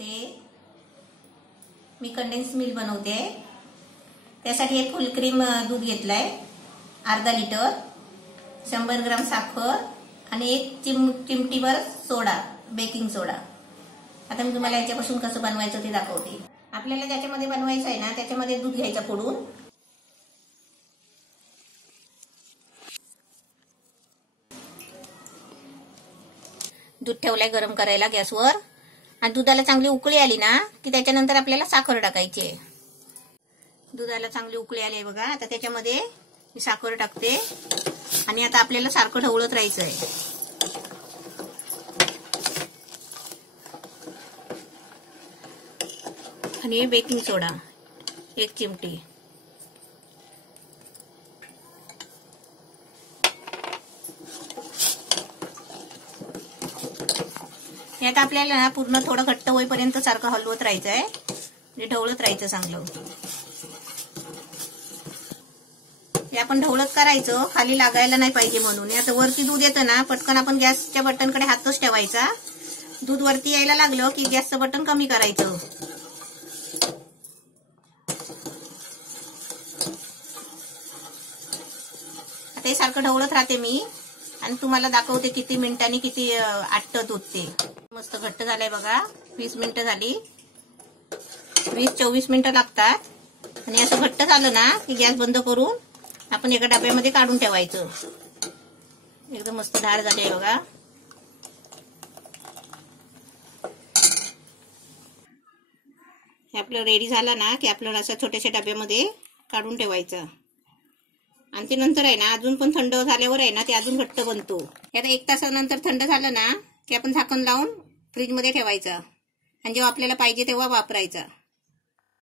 नमस्ते. मी condense milk बनवते. त्यासाठी एक फुल क्रीम दूध घेतलाय, अर्धा लिटर, 100 ग्राम साखर आणि एक चिमटीभर सोडा, बेकिंग सोडा. आता मी तुम्हाला याच्यापासून कसं बनवायचं ते दाखवते. आपल्याला ज्याच्यामध्ये बनवायचं आहे ना त्याच्यामध्ये दूध घ्यायचं फोडून. दूध ठेवलाय गरम करायला गॅसवर आणि दुधाला चांगली उकळी आली ना की त्याच्यानंतर आपल्याला साखर टाकायची आहे. दुधाला चांगली उकळी आली आहे बघा. आता त्याच्यामध्ये मी साखर टाकते आणि आता आपल्याला सारखं ढवळत राहायचं आहे. आणि बेकिंग सोडा 1 चिमटी. यात आपल्याला ना पूर्ण थोडं घट्ट होईपर्यंत सारखं हलवत राहायचं आहे, म्हणजे ढवळत राहायचं चांगलं. हे आपण ढवळत करायचं, खाली लागायला नाही पाहिजे म्हणून. आता वरती दूध येतं ना, पटकन आपण गॅसच्या बटनकडे हातच ठेवायचा. दूध वरती यायला लागलं की गॅसचं बटन कमी करायचं. आता हे सारखं ढवळत राहते मी आणि तुम्हाला दाखवते किती मिनिटांनी किती आटत दूध ते. मस्त घट्ट झालंय बघा. 20 मिनिटं झाली. 20-24 मिनिटं लागतात. आणि असं घट्ट झालं ना की गॅस बंद करून आपण एका डब्यामध्ये काढून ठेवायचं. एकदम मस्त धार झाली बघा. हे आपलं रेडी झालं ना की आपल्याला असं छोट्याशा डब्यामध्ये काढून ठेवायचं. आणि ते नंतर आहे ना अजून पण थंड झाल्यावर आहे ना ते अजून घट्ट बनतो. आता 1 तासानंतर थंड झालं ना की आपण झाकण लावून फ्रीजमध्ये ठेवायचं आणि जेव्हा आपल्याला पाहिजे तेव्हा वापरायचा.